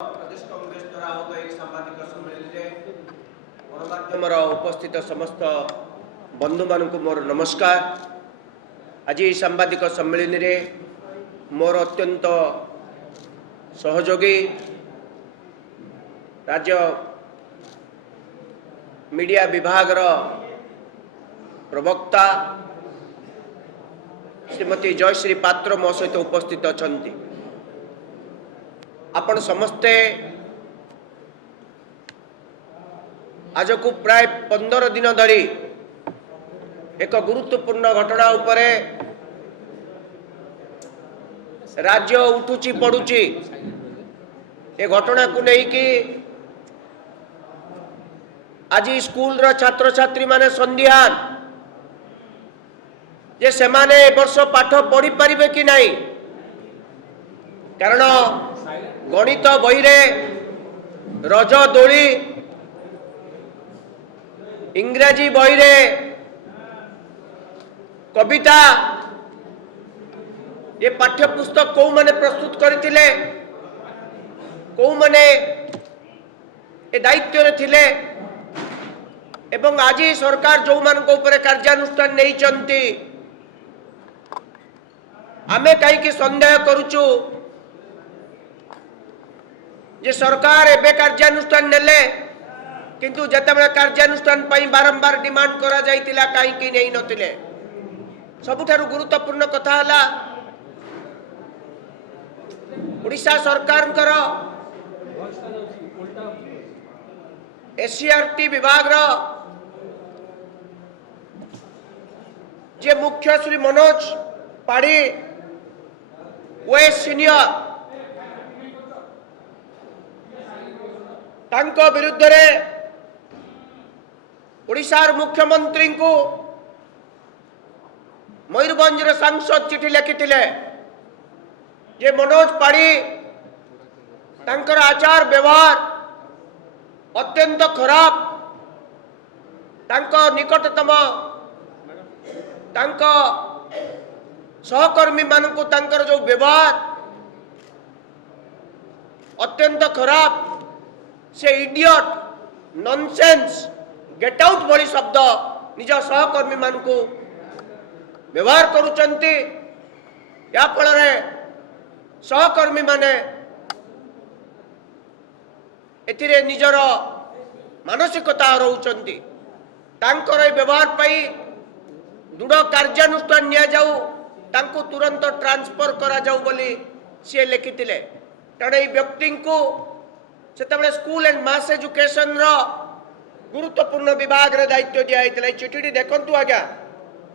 प्रदेश कांग्रेस द्वारा आहुत एक सांबादिक सम्मेलन गणमाध्यम उपस्थित समस्त बंधु मानक मोर नमस्कार। आज सांबादिक सम्मेलन में मोर अत्यंत सहयोगी राज्य मीडिया विभाग प्रवक्ता श्रीमती जयश्री पात्र मो सहित उपस्थित अच्छा। आपण समस्ते आज को प्राय 15 दिन धरी एक गुरुत्वपूर्ण घटना उपरे राज्य उठुची पड़ुची ए घटना को लेकिन आज स्कूल छात्र छात्री माने संदिहान जे से माने वर्ष पाठ पढ़ी पारिबे कि नहीं, कारण गणित बही रे रज दोली इंग्राजी बही रे कविता ये पाठ्यपुस्तक कौ माने प्रस्तुत करथिले, कौ माने ए दायित्व रे थिले एवं आज सरकार जो मान को ऊपर कार्यानुष्ठान नहीं चंती आमे कहीं संदेह करुचु जे सरकार एबे कार्यानुष्ठान नेले किंतु जतबे कार्यानुष्ठान पई बारंबार डिमांड करा जाइतिला कहीं की नहीं नथिले। सबुठारु गुरुत्वपूर्ण कथा हला ओडिशा सरकार एससीईआरटी विभाग जे मुख्य श्री मनोज पाड़ी वे सीनियर तांको विरुद्ध रे ओडिशार मुख्यमंत्री को मयूरभंज सांसद चिठी लिखिथिले जे मनोज पाड़ी तांकर आचार व्यवहार अत्यंत खराब, तांको निकटतम तांको सहकर्मी मान को तांकर जो व्यवहार अत्यंत खराब, से इडियट नॉनसेंस गेट आउट भली शब्द निज सहकर्मी मान को व्यवहार करुचंती। या फल सहकर्मी माने एथिरे निजर मानसिकता हरउचंती। तांकर ए व्यवहार पाई दृढ़ कार्यानुष्ठान निया जाऊ, तांको तुरंत ट्रांसफर करा जाऊ बोली सी लिखिथिले। कारण ए व्यक्ति को सेतबेले स्कूल एंड मास एजुकेशन रो गुरुत्वपूर्ण विभाग रे दायित्व दिया हैतले। चिठीटी देखंतु आज्ञा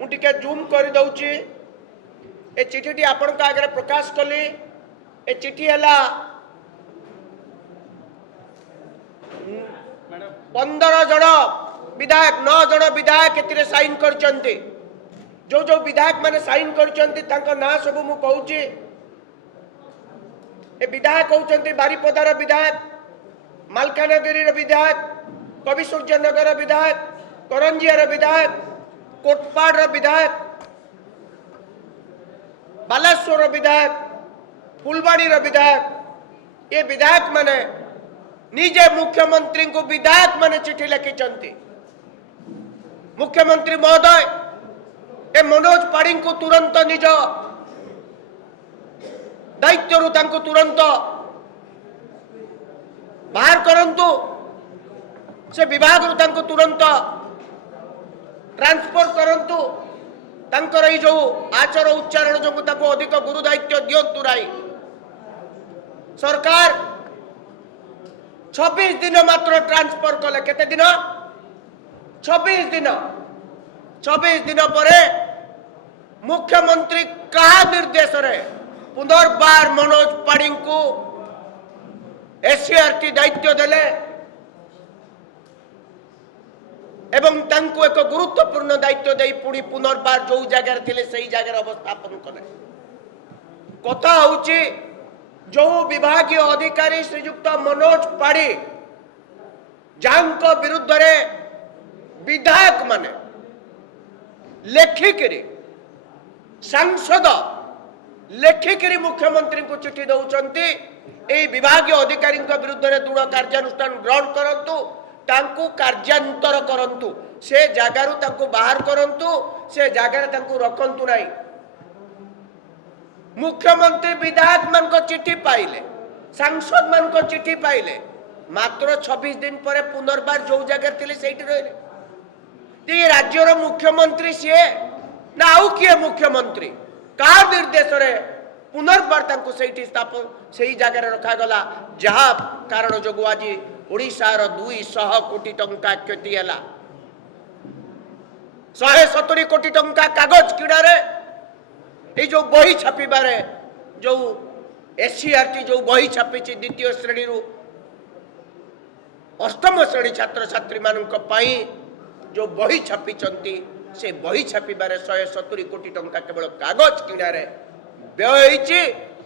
मु टिके जूम कर दउची। ए चिठीटी आपण का आगे प्रकाश कली। ए चिठी हला 15 जन विधायक 9 जन विधायक एतिरे साइन करचंती। जो जो विधायक माने साइन करचंती तांका ना सब मु कहूची। ए विधायक होचंती बारीपदार विधायक, मालकानगिरी विधायक, कवि सूर्यनगर विधायक, करंजियार विधायक, कोटपाड़ विधायक, बालेश्वर विधायक, फुलवाड़ी विधायक। ये विधायक माने निजे मुख्यमंत्री को विधायक माने चिठी लिखिचंती। मुख्यमंत्री महोदय ए मनोज पाड़ी को तुरंत निज दायित्व तांको तुरंत बाहर करंतु, से विभाग रु तांको तुरंत ट्रांसफर करंतु। तांकर ई जो आचर उच्चारण जो ताको अधिक गुरु दायित्व दियंतु राई। सरकार 26 दिन मात्र ट्रांसफर कले। केते दिन? 26 दिन। 26 दिन परे मुख्यमंत्री कहा निर्देश रे पुनर्बार मनोज पाड़ी को एससीईआरटी दायित्व देले एवं तांको एक गुरुत्वपूर्ण दायित्व दे पुणी पुनर्बार जो जगह थिले सही जगह अवस्थापन कले। कथा होची जो विभागीय अधिकारी श्रीयुक्त मनोज पाड़ी जांको विरुद्ध रे विधायक माने लेखिकरी सांसद लेखिकरी मुख्यमंत्री को चिठी दौरान এই বিভাগীয় अधिकारी विरुद्ध में दृढ़ कार्यानुष्ठान ग्रहण करंतु तांकु कार्यांतर करंतु से जगारु तांकु बाहर करंतु से जगार तांकु रखंतु नाही। मुख्यमंत्री विधायक मान को चिट्ठी पाइले सांसद मान को चिट्ठी पाइले मात्र 26 दिन पर पुनर्बार जो जगह थिले सेठी रहले ते राज्यर मुख्यमंत्री सी ना आउ किए मुख्यमंत्री का निर्देश रे पुनर्बार तांकु सेठी स्थापन सेही जगह रखा गला जहा कारण जो आज ओडिशार 200 कोटी टंका क्षति हला 170 कोटी टंका कागज किड़ा रे ये जो बही छापिबारे जो एससीआरटी जो बही छापी द्वितीय श्रेणी रु अष्टम श्रेणी छात्र छात्री मानक पाई जो बही छापी से बही छापिबारे 170 कोटी टंका केवल कागज किणारे व्यय होइछि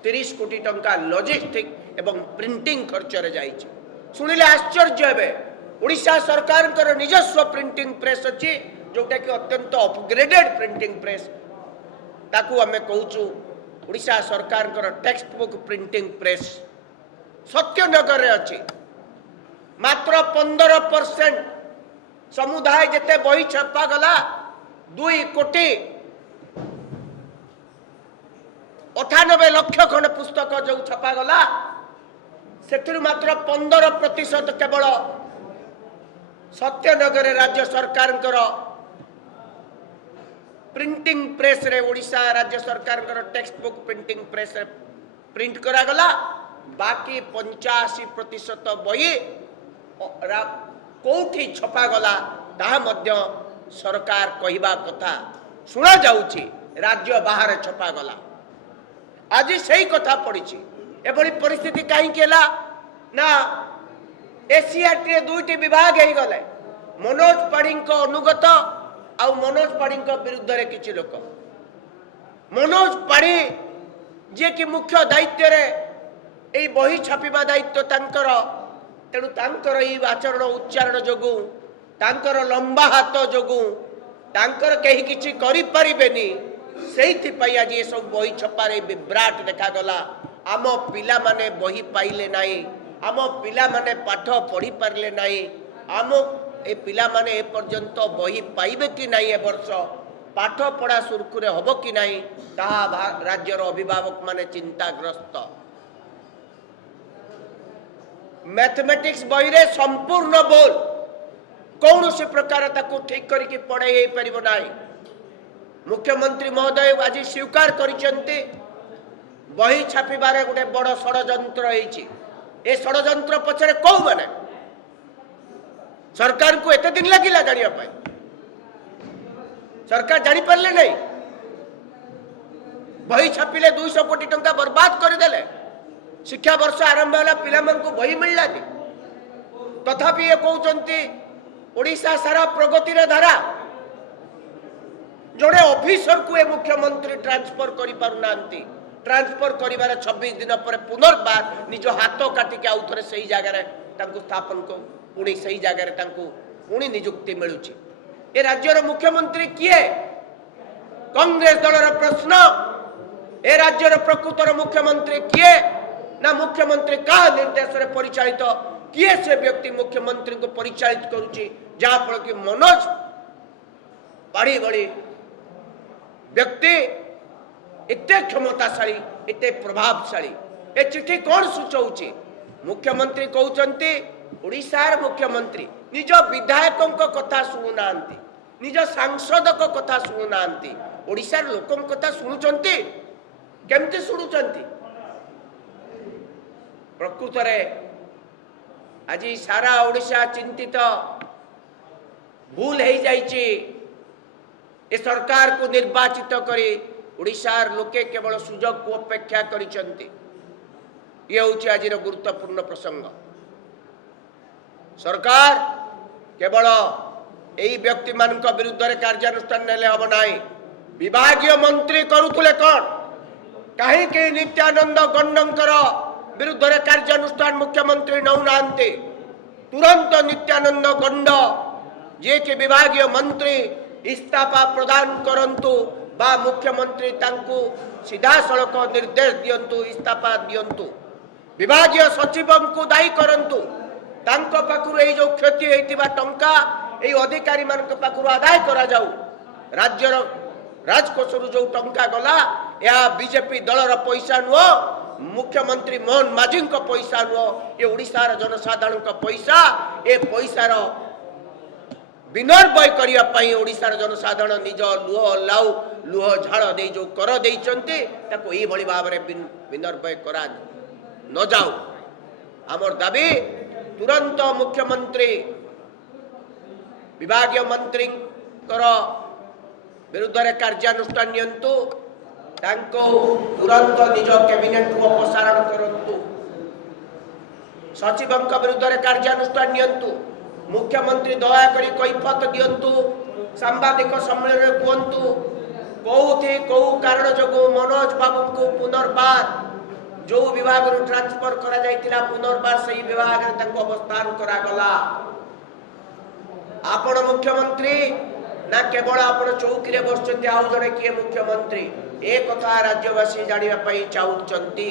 30 कोटी टंका लॉजिस्टिक एवं प्रिंटिंग खर्च रे जाइछि। सुनिले आश्चर्य हेबे ओडिशा सरकार कर निजस्व प्रिंटिंग प्रेस अछि जोटा कि अत्यंत अपग्रेडेड प्रिंटिंग प्रेस ताकू आमे कहूचु ओडिशा सरकार कर text book printing press Satya Nagar रे अछि मात्र 15% समुदाय जेते बही छपा गला 2 कोटी 98 लाख खंड पुस्तक जो छपा गला से मात्र 15% केवल सत्यनगर राज्य सरकार प्रिंटिंग प्रेस रे ओडिशा राज्य सरकार टेक्स्ट बुक प्रिंटिंग प्रेस रे प्रिंट करा गला बाकी 85% बही कोठी छपा गला ताहा मध्य सरकार कहिबा कथा सुना जाउची राज्य बाहर छपा गला आज सही कथा पड़ी एभली परिस्थिति कहीं केला ना एससीआरटी दुईटी विभाग हो गले मनोज पाढ़ी अनुगत आउ मनोज पाढ़ी विरुद्ध रे किछि लोक मनोज पाढ़ी जे कि मुख्य दायित्व रे एई बही छापिबा दायित्व तांकर तेणु तांकर एई आचरण उच्चारण जोगु तांकर लंबा हाथ जोगु तांकर कहीं किछि करि परिबेनी सेहिथि पई आज ये सब बही छपारे विभ्राट देखा गला आम पिला माने बही पाइले नाही आम पिला माने पाठ पढ़ी पारले नाही आम ए पिला माने ए पर्यंत बही पाइबे कि नाही ए वर्ष पाठ पढ़ा सुरखुरे हबो कि नाही ताहा राज्यर अभिभावक माने चिंताग्रस्त। मैथमेटिक्स बही रे संपूर्ण बोल कौन सी प्रकार ताकू ठीक करके पढ़ाई पारिबो नाही। मुख्यमंत्री महोदय आज स्वीकार करिसेंती बही छापिबारे गोटे बड़ षड़यंत्र होइछि ए षड़यंत्र पछरे कौ माने सरकार को एते दिन लागिला जानिया पाई सरकार जानि परले नहीं बही छापिले 200 कोटी टंका बर्बाद कर देले शिक्षा वर्ष आरंभ होला पिला मन को बही मिललानी तथापि ये कहउचंती ओडिशा सारा प्रगति रे धारा जोड़े ऑफिसर को ए मुख्यमंत्री ट्रांसफर करि पारुनांती ट्रांसफर करिवार 26 दिन पर पुनर्बार निज हाथ काटिके आउ थरे सही जगह रे तांको स्थापन को पुणी सही जगह रे तांको पुणी नियुक्ति मिलुची। ए राज्यर मुख्यमंत्री किए कांग्रेस दलर प्रश्न ए राज्यर प्रकृतर मुख्यमंत्री किए ना मुख्यमंत्री का निर्देश रे परिचालित किए से व्यक्ति मुख्यमंत्री को परिचालित करूची जहा फल कि मनोज पाढ़ी भली व्यक्ति इतने क्षमताशाली इतने प्रभावशाली ए चिठी कौन सूचौची मुख्यमंत्री कहउचंती ओडिशार मुख्यमंत्री निज विधायकों कथा शुणुनांती निज सांसद कथा शुणुनांती ओडिशार लोकों कथा शुणुचंती केमती शुणुचंती प्रकृत रे आज सारा ओडिशा चिंतित भूल हो जाइए ए सरकार को निर्वाचित करी ओडिशार लोके केवल सुजोग को अपेक्षा करिसेंती ये होची आजिर गुरुत्वपूर्ण प्रसंग। सरकार केवल एई व्यक्ति मानक विरुद्ध रे कार्यानुष्ठान नेले हबो नाही विभागीय मंत्री करूथुले कोन काहे के नित्यानंद गंडंकर विरुद्ध रे कार्यानुष्ठान मुख्यमंत्री नौनांती तुरंत नित्यानंद गंड जे के विभागीय मंत्री इस्तीफा प्रदान करंतु बा मुख्यमंत्री तांकु सीधा सड़क निर्देश दियंतु इस्तीफा दियंतु विभागीय सचिव को दायी करंतु तांको पाखरु एई जो क्षति हेतिबा टंका एई अधिकारी मानक पाखरु आदाय करा जाऊ राज्यर राजकोषरु जो टंका गला या बीजेपी दलर पैसा नुह मुख्यमंत्री मोहन माझी पैसा नुह ये ओडिशार जनसाधारण पैसा ए पैसार विनिर्भय करने ओडिशार जनसाधारण निज लुह लाउ लुह झाड़ दे जो कर देइचंती ताको एई भली भाबरे विनिर्भय करा न जाऊ आमर दाबी तुरंत मुख्यमंत्री विभागीय मंत्री विरुद्ध रे कार्यानुष्ठान नियंतु तांको तुरंत निज कैबिनेट को अपसारण करंतु सचिवंक विरुद्ध रे कार्यानुष्ठान नियंतु मुख्यमंत्री दया करी कैफत दियंतु सांबादिक सम्मेलन कहतु कौथि कौ कारण जो मनोज बाबू को पुनर्बार जो विभाग ट्रांसफर करा जाइतिला पुनर्बार सही विभाग रे तांको अवस्थान करा गला आपण मुख्यमंत्री ना केवल आपण चौकी रे बसचंती आउ जणे किए मुख्यमंत्री ए कथा राज्यवासी जानिबा पई चाहुचंती।